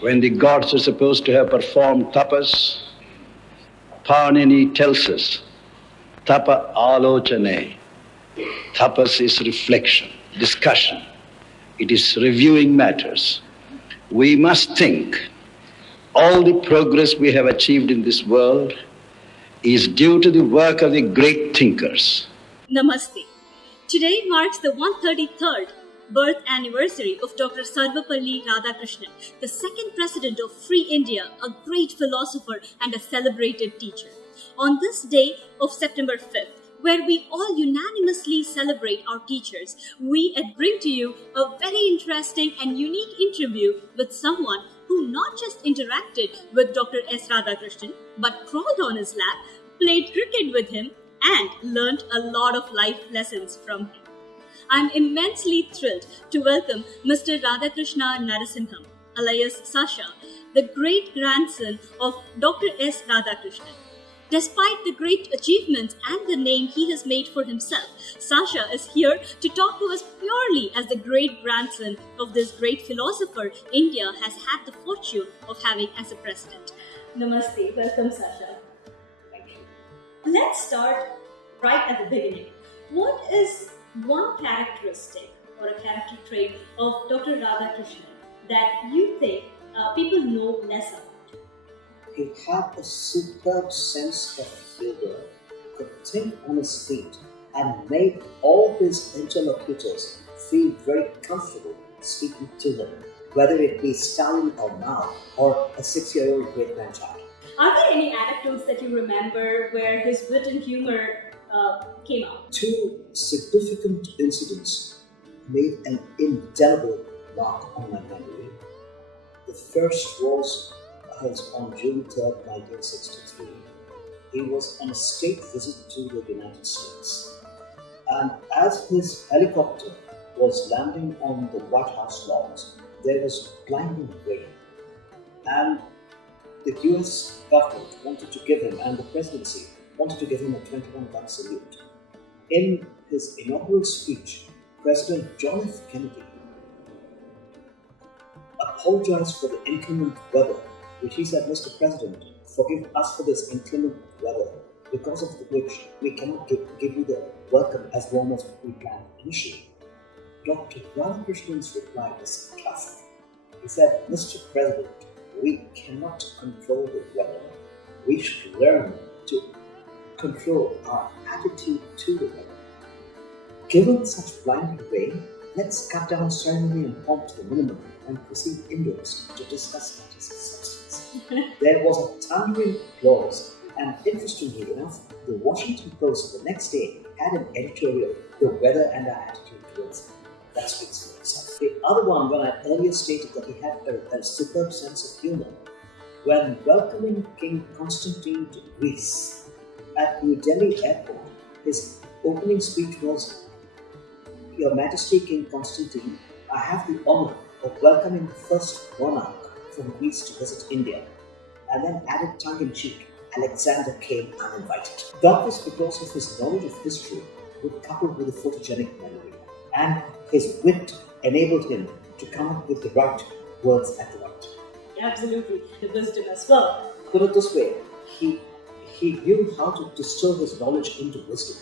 When the gods are supposed to have performed tapas, Panini tells us, tapa alochane. Tapas is reflection, discussion. It is reviewing matters. We must think all the progress we have achieved in this world is due to the work of the great thinkers. Namaste. Today marks the 133rd birth anniversary of Dr. Sarvepalli Radhakrishnan, the second president of Free India, a great philosopher and a celebrated teacher. On this day of September 5th, where we all unanimously celebrate our teachers, we bring to you a very interesting and unique interview with someone who not just interacted with Dr. S. Radhakrishnan, but crawled on his lap, played cricket with him, and learned a lot of life lessons from him. I'm immensely thrilled to welcome Mr. Radhakrishna Narasimham, alias Sasha, the great-grandson of Dr. S. Radhakrishnan. Despite the great achievements and the name he has made for himself, Sasha is here to talk to us purely as the great-grandson of this great philosopher India has had the fortune of having as a president. Namaste. Welcome, Sasha. Thank you. Let's start right at the beginning. What is one characteristic or a character trait of Dr. Radhakrishnan that you think people know less about? He had a superb sense of humor, could think on his feet, and made all his interlocutors feel very comfortable speaking to them, whether it be Stalin or Mao or a 6-year-old great-grandchild. Are there any anecdotes that you remember where his wit and humor came out? 2 significant incidents made an indelible mark on my memory. The first was on June 3rd, 1963. He was on a state visit to the United States. And as his helicopter was landing on the White House lawns, there was blinding rain. And the US government wanted to give him, and the presidency wanted to give him a 21-gun salute. In his inaugural speech, President John F. Kennedy apologized for the inclement weather, which he said, "Mr. President, forgive us for this inclement weather, because of which we cannot give you the welcome as warm as we planned initially." Dr. Radhakrishnan's reply was classic. He said, "Mr. President, we cannot control the weather. We should learn to control our attitude to the weather. Given such blinding rain, let's cut down ceremony and pomp to the minimum and proceed indoors to discuss matters of substance." There was a thundering applause, and interestingly enough, the Washington Post the next day had an editorial, "The Weather and Our Attitude Towards It." That speaks for itself. The other one, when I earlier stated that he had a superb sense of humor, when welcoming King Constantine to Greece at New Delhi Airport, his opening speech was, "Your Majesty King Constantine, I have the honor of welcoming the first monarch from Greece to visit India," and then added tongue-in-cheek, "Alexander came uninvited." That was because of his knowledge of history, coupled with a photogenic memory, and his wit enabled him to come up with the right words at the right time. Absolutely, the wisdom as well. Put it this way, he knew how to distill his knowledge into wisdom,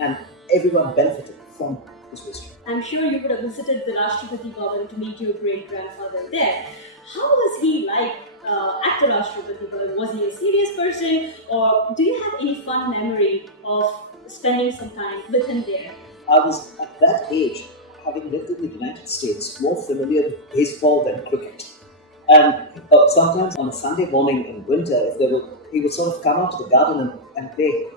and everyone benefited from his wisdom. I'm sure you would have visited the Rashtrapati Bhavan to meet your great-grandfather there. How was he like at the Rashtrapati Bhavan? Was he a serious person, or do you have any fun memory of spending some time with him there? I was, at that age, having lived in the United States, more familiar with baseball than cricket. And sometimes on a Sunday morning in winter, he would sort of come out to the garden and play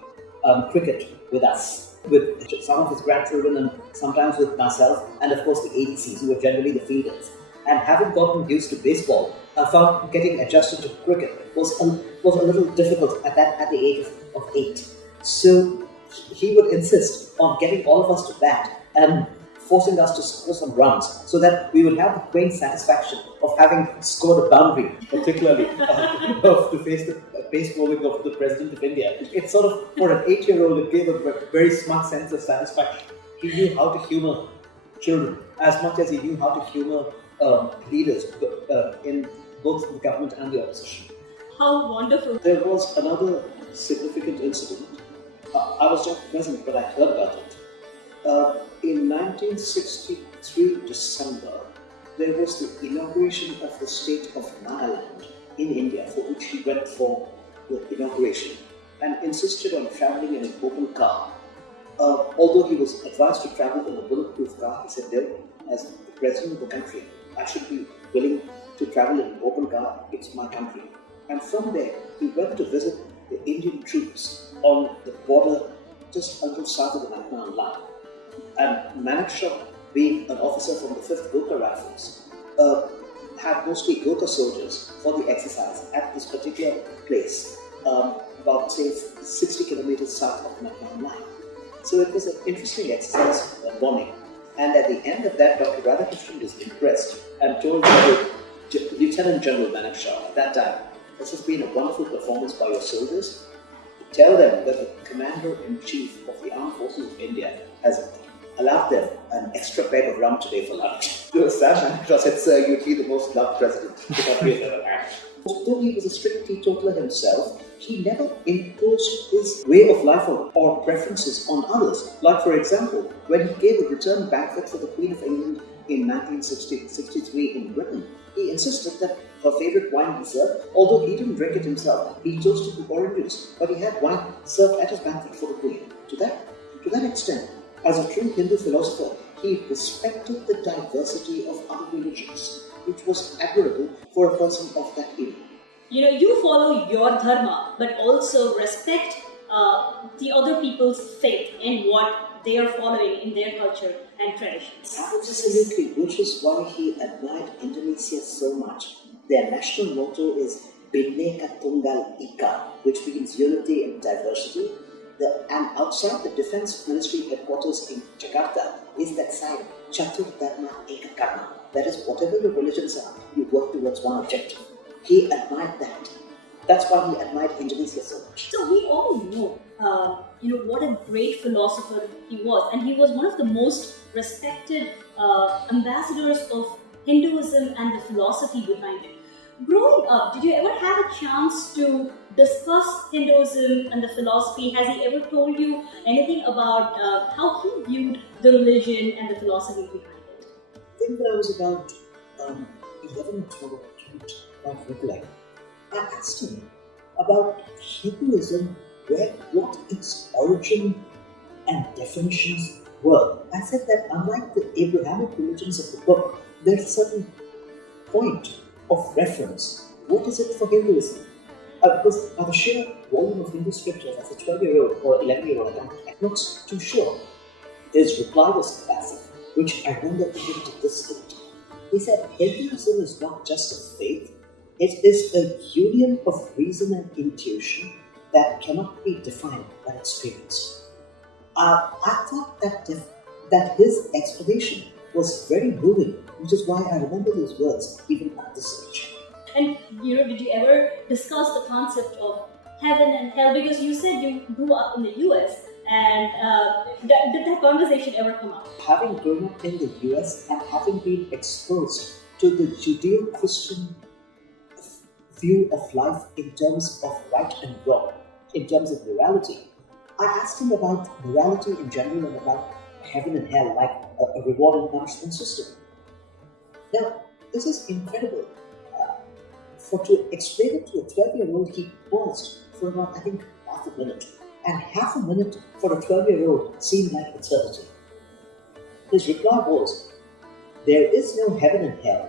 cricket with us, with some of his grandchildren and sometimes with myself, and of course the ADCs, who were generally the fielders. And having gotten used to baseball, I found getting adjusted to cricket was a little difficult at the age of 8. So he would insist on getting all of us to bat and forcing us to score some runs so that we would have the quaint satisfaction of having scored a boundary, particularly to face the base bowling of the President of India. It's sort of, for an 8-year-old, it gave a very smart sense of satisfaction. He knew how to humor children as much as he knew how to humor leaders in both the government and the opposition. How wonderful. There was another significant incident. I was not present, but I heard about it. In 1963 December, there was the inauguration of the state of Nagaland in India, for which he went for the inauguration and insisted on traveling in an open car. Although he was advised to travel in a bulletproof car, he said, no, as the president of the country, I should be willing to travel in an open car. It's my country. And from there, he went to visit the Indian troops on the border just until south of the Nagaland line. And Manekshaw, being an officer from the 5th Gurkha Rifles, had mostly Gurkha soldiers for the exercise at this particular place, about, say, 60 kilometers south of the Nagaland line. So it was an interesting exercise morning. And at the end of that, Dr. Radhakrishnan was impressed and told Lieutenant General Manekshaw at that time, this has been a wonderful performance by your soldiers. Tell them that the Commander-in-Chief of the Armed Forces of India has allowed them an extra peg of rum today for lunch. Sam Manekshaw said, sir, you'd be the most loved president the country has ever had. Although he was a strict teetotaler himself, he never imposed his way of life or preferences on others. Like, for example, when he gave a return banquet for the Queen of England in 1963 in Britain, he insisted that her favourite wine be served, although he didn't drink it himself. He toasted with orange juice, but he had wine served at his banquet for the Queen. To that extent, as a true Hindu philosopher, he respected the diversity of other religions, which was admirable for a person of that era. You follow your dharma, but also respect the other people's faith and what they are following in their culture and traditions. Absolutely, which is why he admired Indonesia so much. Their national motto is Bhinneka Tunggal Ika, which means unity and diversity. And outside the Defense Ministry headquarters in Jakarta is that sign, Chatur Dharma Eka Karma. That is, whatever your religions are, you work towards one objective. He admired that. That's why he admired Indonesia so much. So we all know, what a great philosopher he was, and he was one of the most respected ambassadors of Hinduism and the philosophy behind it. Growing up, did you ever have a chance to discuss Hinduism and the philosophy? Has he ever told you anything about how he viewed the religion and the philosophy behind it? I think when I was about 11 or 12, I can't recollect, I asked him about Hinduism, what its origin and definitions were. I said that unlike the Abrahamic religions of the book, there's a certain point of reference. What is it for Hinduism? Because by the sheer volume of Hindu scriptures, as a 12-year-old or 11-year-old, I'm not too sure. His reply was classic, which I remember even to this date. He said, Hinduism is not just a faith, it is a union of reason and intuition that cannot be defined by experience. I thought that his explanation was very moving, which is why I remember those words even at this age. And did you ever discuss the concept of heaven and hell? Because you said you grew up in the US, and did that conversation ever come up? Having grown up in the US and having been exposed to the Judeo-Christian view of life in terms of right and wrong, in terms of morality, I asked him about morality in general and about heaven and hell, like a reward and punishment system. Now, this is incredible. To explain it to a 12-year-old, he paused for about, I think, half a minute. And half a minute for a 12-year-old seemed like eternity. His reply was, there is no heaven and hell.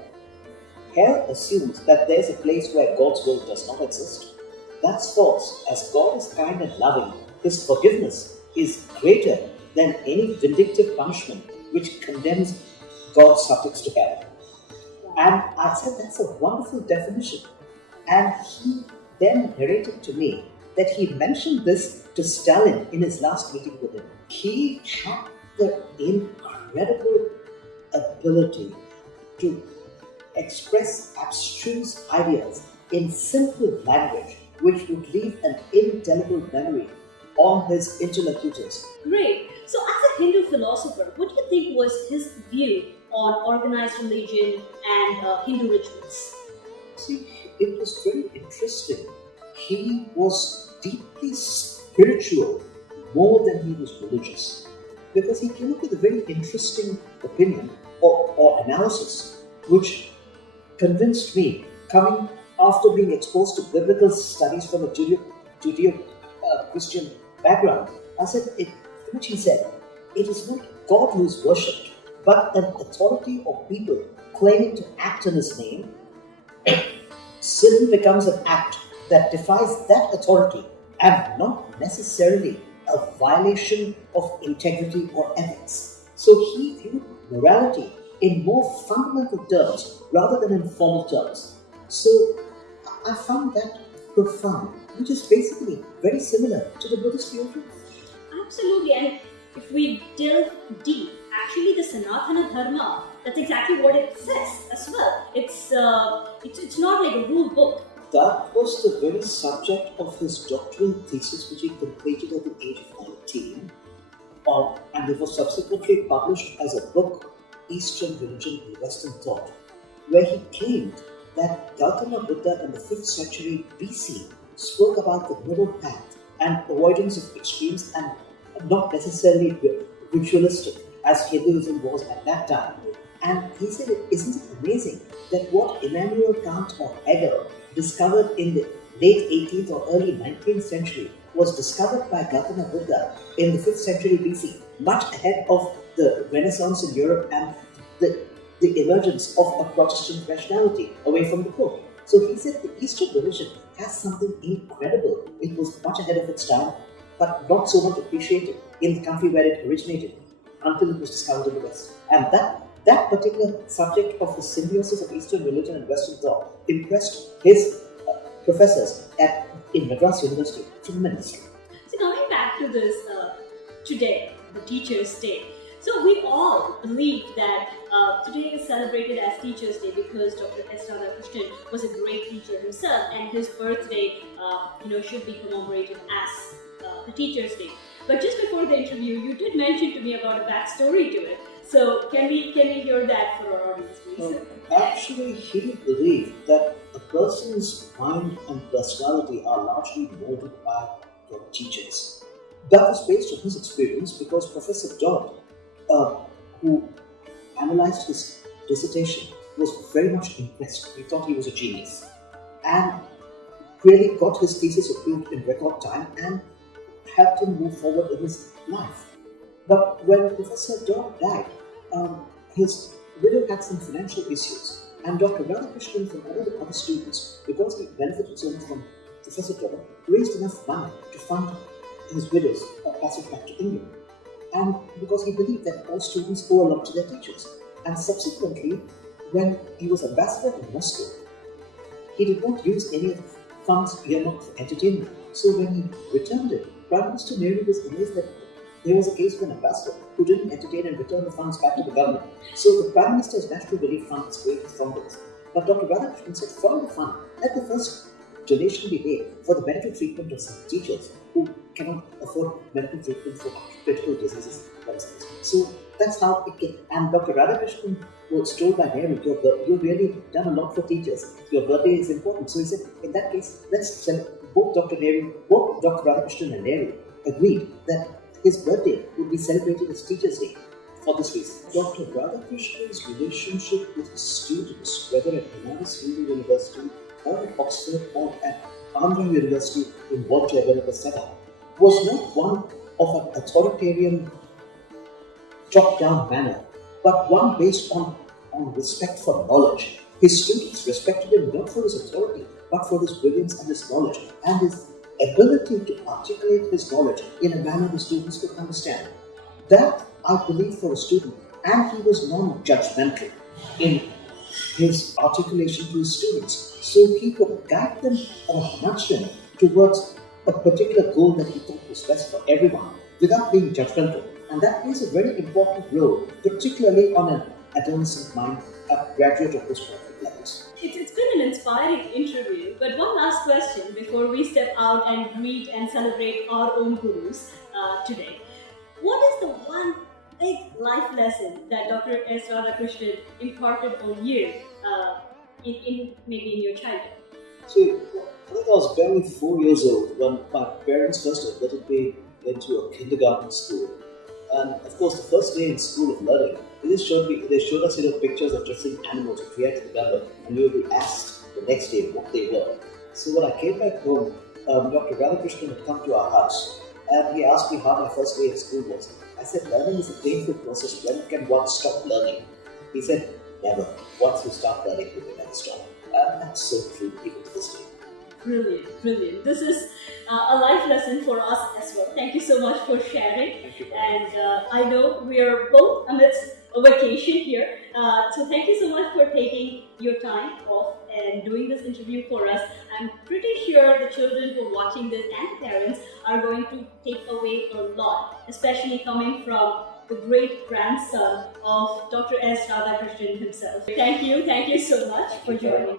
Hell assumes that there is a place where God's will does not exist. That's false, as God is kind and loving. His forgiveness is greater than any vindictive punishment which condemns God's subjects to hell. And I said, that's a wonderful definition. And he then narrated to me that he mentioned this to Stalin in his last meeting with him. He had the incredible ability to express abstruse ideas in simple language, which would leave an indelible memory on his interlocutors. Great. So as a Hindu philosopher, what do you think was his view on organized religion and Hindu rituals? See, it was very interesting. He was deeply spiritual more than he was religious because he came up with a very interesting opinion or analysis which convinced me, coming after being exposed to biblical studies from a Judeo-Christian background. Which he said, it is not God who is worshipped, but an authority or people claiming to act in his name. Sin becomes an act that defies that authority and not necessarily a violation of integrity or ethics. So he viewed morality in more fundamental terms rather than in formal terms. So I found that profound, which is basically very similar to the Buddhist view of life. Absolutely, and if we delve deep, actually the Sanatana Dharma, that's exactly what it says as well. It's not like a rule book. That was the very subject of his doctoral thesis, which he completed at the age of 19, and it was subsequently published as a book, Eastern Religion and Western Thought, where he claimed that Gautama Buddha in the 5th century BC spoke about the middle path and avoidance of extremes and not necessarily ritualistic as Hinduism was at that time. And he said, isn't it amazing that what Immanuel Kant or Hegel discovered in the late 18th or early 19th century was discovered by Gautama Buddha in the 5th century BC, much ahead of the Renaissance in Europe and the emergence of a Protestant rationality away from the Pope. So he said the Eastern religion has something incredible. It was much ahead of its time, but not so much appreciated in the country where it originated until it was discovered in the West. And that particular subject of the symbiosis of Eastern religion and Western thought impressed his professors in Madras University tremendously. So coming back to this today, the Teachers' Day. So we all believe that today is celebrated as Teachers' Day because Dr. S. Radhakrishnan was a great teacher himself, and his birthday, should be commemorated as the Teachers' Day. But just before the interview, you did mention to me about a backstory to it. So can we hear that for our audience, please? Actually, he believed that a person's mind and personality are largely molded by their teachers. That was based on his experience because Professor Dodd, who analyzed his dissertation, was very much impressed. He thought he was a genius and really got his thesis approved in record time and helped him move forward in his life. But when Professor Dodd died, his widow had some financial issues, and Dr. Radhakrishnan and other students, because he benefited so much from Professor Dodd, raised enough money to fund his widow's passage back to England. And because he believed that all students owe a lot to their teachers. And subsequently, when he was ambassador in Moscow, he did not use any of the funds earmarked for entertainment. So when he returned it, Prime Minister Nehru was amazed that there was a case of an ambassador who didn't entertain and return the funds back to the government. So the Prime Minister's National Relief Fund was created from this. But Dr. Radhakrishnan said, from the fund, let the first donation be made for the medical treatment of some teachers who cannot afford medical treatment for critical diseases themselves. So that's how it came. And Dr. Radhakrishnan was told by Nehru, you've really done a lot for teachers. Your birthday is important. So he said, in that case, let's send both Dr. Radhakrishnan and Nehru agreed that his birthday would be celebrated as Teachers' Day for this reason. Dr. Radhakrishnan's relationship with his students, whether at Banaras Hindu University or at Oxford or at Andhra University in Volta, where it was set up, was not one of an authoritarian, top-down manner, but one based on respect for knowledge. His students respected him not for his authority, but for his brilliance and his knowledge, and his ability to articulate his knowledge in a manner the students could understand. That, I believe, for a student, and he was non-judgmental in his articulation to his students. So he could guide them or nudge them towards a particular goal that he thought was best for everyone without being judgmental. And that plays a very important role, particularly on an adolescent mind, a graduate of postgraduate levels. It's been an inspiring interview, but one last question before we step out and greet and celebrate our own gurus today. What is the one big life lesson that Dr. S. Radhakrishnan imparted on you maybe in your childhood? So, I think I was barely 4 years old when my parents first admitted me into a kindergarten school. And of course, the first day in school of learning, they showed us pictures of different animals which we had to remember, and we would be asked the next day what they were. So when I came back home, Dr. Radhakrishnan had come to our house, and he asked me how my first day at school was. I said, learning is a painful process. When can one stop learning? He said, never. Once you start learning, you will never stop. And that's so true even to this day. Brilliant, brilliant. This is a life lesson for us as well. Thank you so much for sharing. Thank you. And I know we are both amidst a vacation here. So thank you so much for taking your time off and doing this interview for us. I'm pretty sure the children who are watching this and the parents are going to take away a lot, especially coming from the great grandson of Dr. S. Radhakrishnan himself. Thank you so much for joining.